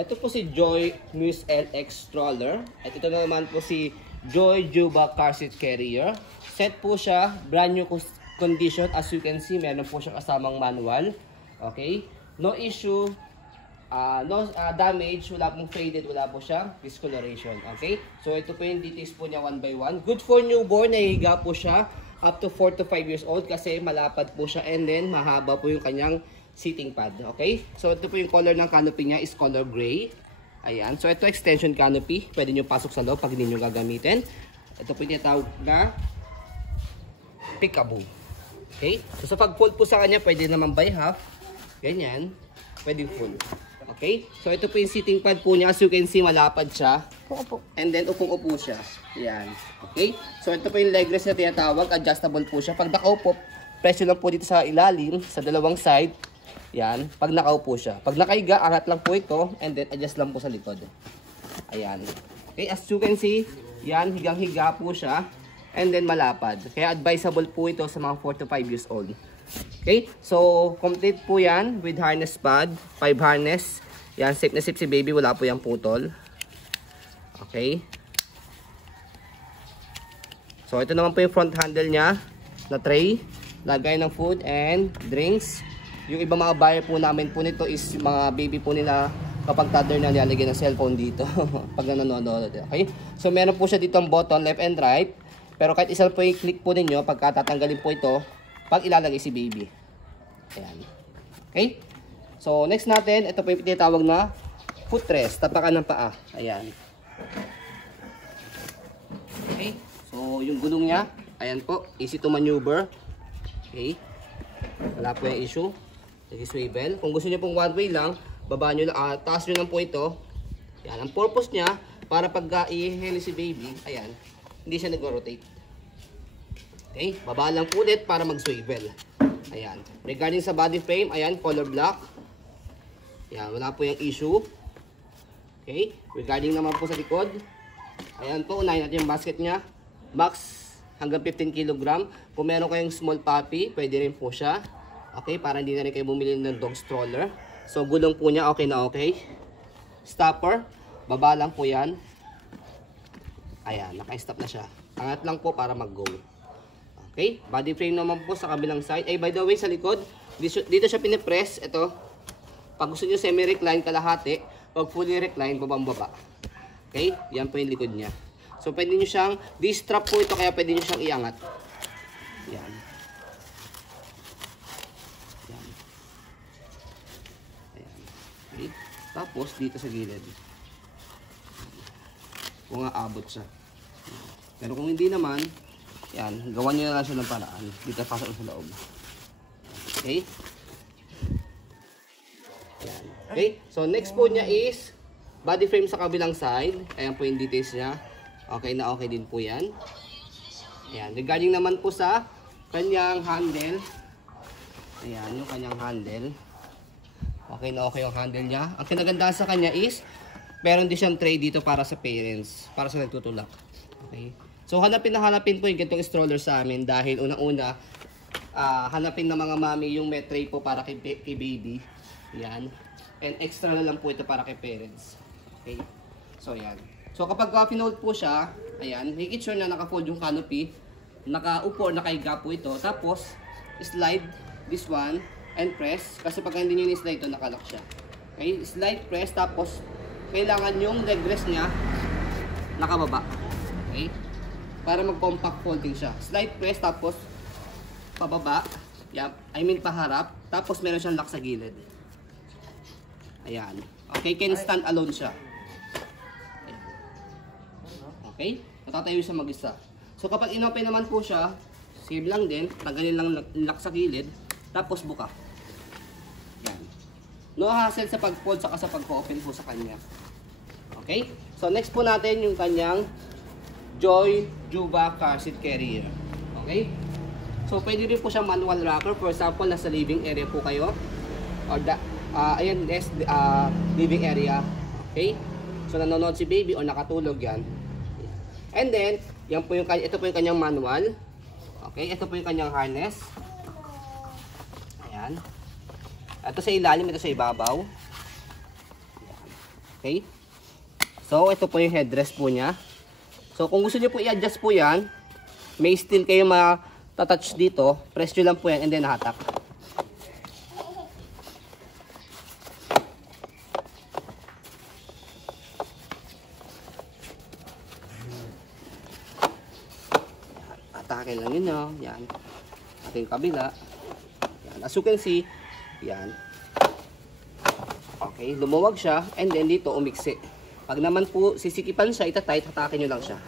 Ito po si Joy Muse LX stroller. At ito naman po si Joy Juba car seat carrier. Set po siya, brand new condition. As you can see, meron po siyang kasamang manual. Okay? No issue, no damage, wala pong faded, wala po siyang discoloration. Okay? So ito po yung details po niya one by one. Good for newborn, nahihiga po siya up to 4 to 5 years old kasi malapad po siya and then mahaba po yung kanyang seating pad. Okay? So ito po yung color ng canopy niya is color gray. Ayan. So ito extension canopy. Pwede nyo pasok sa loob pag hindi nyo gagamitin. Ito po yung tinatawag na peekaboo. Okay? So sa pag-fold po sa kanya, pwede naman by half. Ganyan. Pwede full. Okay? So ito po yung seating pad po niya. As you can see, malapad siya. And then upong-upo siya. Ayan. Okay? So ito po yung leg rest na tinatawag. Adjustable po siya. Pag nakaupo, presyo lang po dito sa ilalim, sa dalawang side. Yan, pag nakaupo siya. Pag nakaiga, angat lang po ito and then adjust lang po sa likod. Ayan. Okay, as you can see, yan, higang-higa po siya and then malapad. Kaya advisable po ito sa mga 4 to 5 years old. Okay, so complete po yan with harness pad, 5 harness. Yan, safe na safe si baby, wala po yung putol. Okay. So ito naman po yung front handle niya na tray. Lagay ng food and drinks. Yung ibang mga buyer po namin po nito is mga baby po nila kapag toddler na nilalagyan ng cellphone dito pag nanonood. Okay? So meron po siya dito ang button left and right. Pero kahit isa po yung click po ninyo pagka tatanggalin po ito pag ilalagay si baby. Ayan. Okay? So next natin, ito po yung tinatawag na footrest. Tapakan ng paa. Ayan. Okay? So yung gulong niya, ayan po, easy to maneuver. Okay? Wala po yung issue. Nag-swivel. Kung gusto niyo pong one way lang, baba nyo lang, taas nyo lang po ito. Yan. Ang purpose niya, para pag i-heli si baby, ayan, hindi siya nag-rotate. Okay? Baba lang po ulit para mag-swivel. Ayan. Regarding sa body frame, ayan, color black. Ayan, wala po yung issue. Okay? Regarding naman po sa likod, ayan po, unahin natin yung basket niya. Max hanggang 15 kg. Kung meron kayong small puppy, pwede rin po siya. Okay, para hindi na rin kayo bumili ng dog stroller. So, gulong po niya, okay na okay. Stopper, baba lang po yan. Ayan, naka-stop na siya. Angat lang po para mag-go. Okay, body frame naman po sa kabilang side. Ay, by the way, sa likod, dito siya pinipress. Ito, pag gusto nyo semi-recline kalahati, pag fully recline, babang-baba. Okay, yan po yung likod niya. So, pwede nyo siyang, di-strap po ito, kaya pwede nyo siyang iangat. Yan. Yan. Ayan. Okay. Tapos, dito sa gilid. Kung aabot siya. Pero kung hindi naman, yan, gawan nyo na lang siya ng paraan. Dito pasok sa loob. Okay? Yan. Okay? So, next po niya is, body frame sa kabilang side. Ayan po yung details niya. Okay na okay din po yan. Ayan. Regarding naman po sa kanyang handle. Ayan, yung kanyang handle. Okay na okay yung handle niya. Ang kinagandaan sa kanya is, meron din siyang tray dito para sa parents. Para sa nagtutulak. Okay. So, hanapin po yung ganitong stroller sa amin. Dahil unang-una, hanapin ng mga mami yung may tray po para kay baby. Ayan. And extra na lang po ito para kay parents. Okay. So, ayan. So kapag pinold po siya, ayan, make it sure na naka-fold yung canopy, nakaupo, nakahiga po ito. Tapos, slide this one and press. Kasi pag hindi nyo ni-slide ito, nakalock siya. Okay, slide, press, tapos kailangan yung leg rest niya nakababa. Okay, para mag-compact folding siya. Slide, press, tapos pababa. Yep, I mean paharap. Tapos meron siyang lock sa gilid. Ayan. Okay, can stand alone siya. Okay? Natatayo siya mag-isa. So kapag inopen naman po siya, save lang din, tanggalin lang lock sa gilid, tapos buka. Yan. No hassle sa pag-fold saka sa pag-open po sa kanya. Okay? So next po natin yung kanyang Joy Juba car seat carrier. Okay? So pwede rin po siyang manual rocker. For example, nasa living area po kayo. Or ayan, living area. Okay? So nanonood si baby o nakatulog yan. And then, yan po yung, ito po yung kanyang manual. Okay, ito po yung kanyang harness. Ayan. Ito sa ilalim, ito sa ibabaw. Ayan. Okay? So, ito po yung headrest po niya. So, kung gusto niyo po i-adjust po yan, may steel kayo matatouch dito, press nyo lang po yan and then hatak. Atake lang yun, no? Yan. Ating kabila. Yan. As you can see, yan. Okay, lumuwag siya and then dito umiksi. Pag naman po sisikipan siya, itatight, hatakin nyo lang siya.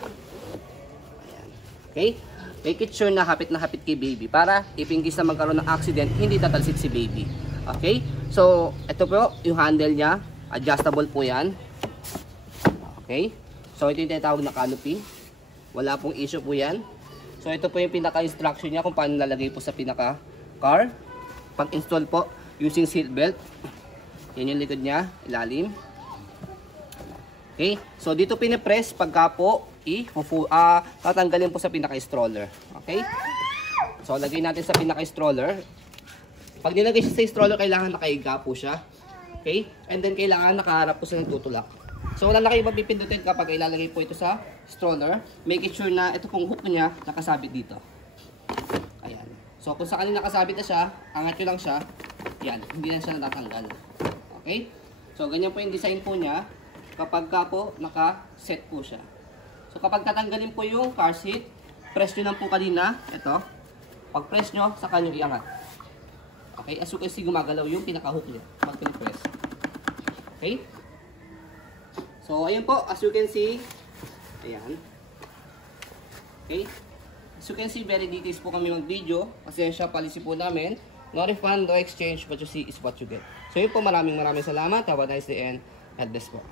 Ayan. Okay? Make it sure na hapit kay baby para if in case na magkaroon ng accident, hindi tatalsik si baby. Okay? So, ito po yung handle niya. Adjustable po yan. Okay? So, ito yung tinatawag na canopy. Wala pong issue po yan. So, ito po yung pinaka-instruction niya kung paano lalagay po sa pinaka-car. Pag-install po, using seat belt. Yan yung likod niya, ilalim. Okay? So, dito pinipress pagka po, tatanggalin po sa pinaka-stroller. Okay? So, lagay natin sa pinaka-stroller. Pag nilagay siya sa stroller, kailangan nakahiga po siya. Okay? And then, kailangan nakaharap po siya ng tutulak. So, wala na kayo mapipindutin kapag ilalagay po ito sa stroller. Make it sure na ito pong hook niya nakasabit dito. Ayan. So, kung sakaling nakasabit na siya, angat nyo lang siya. Yan. Hindi na siya natatanggal. Okay? So, ganyan po yung design po niya kapag ka po naka-set po siya. So, kapag tatanggalin po yung car seat, press nyo lang po kanina. Ito. Pag press nyo, saka nyo iangat. Okay? As you can see, gumagalaw yung pinaka-hook niya. Pag pinipress. Okay? So, ayan po, as you can see, ayan. Okay? As you can see, very details po kami mag-video. Kasi siya policy po namin. No refund, no exchange, what you see is what you get. So, yun po, maraming salamat. Have a nice day and God bless po.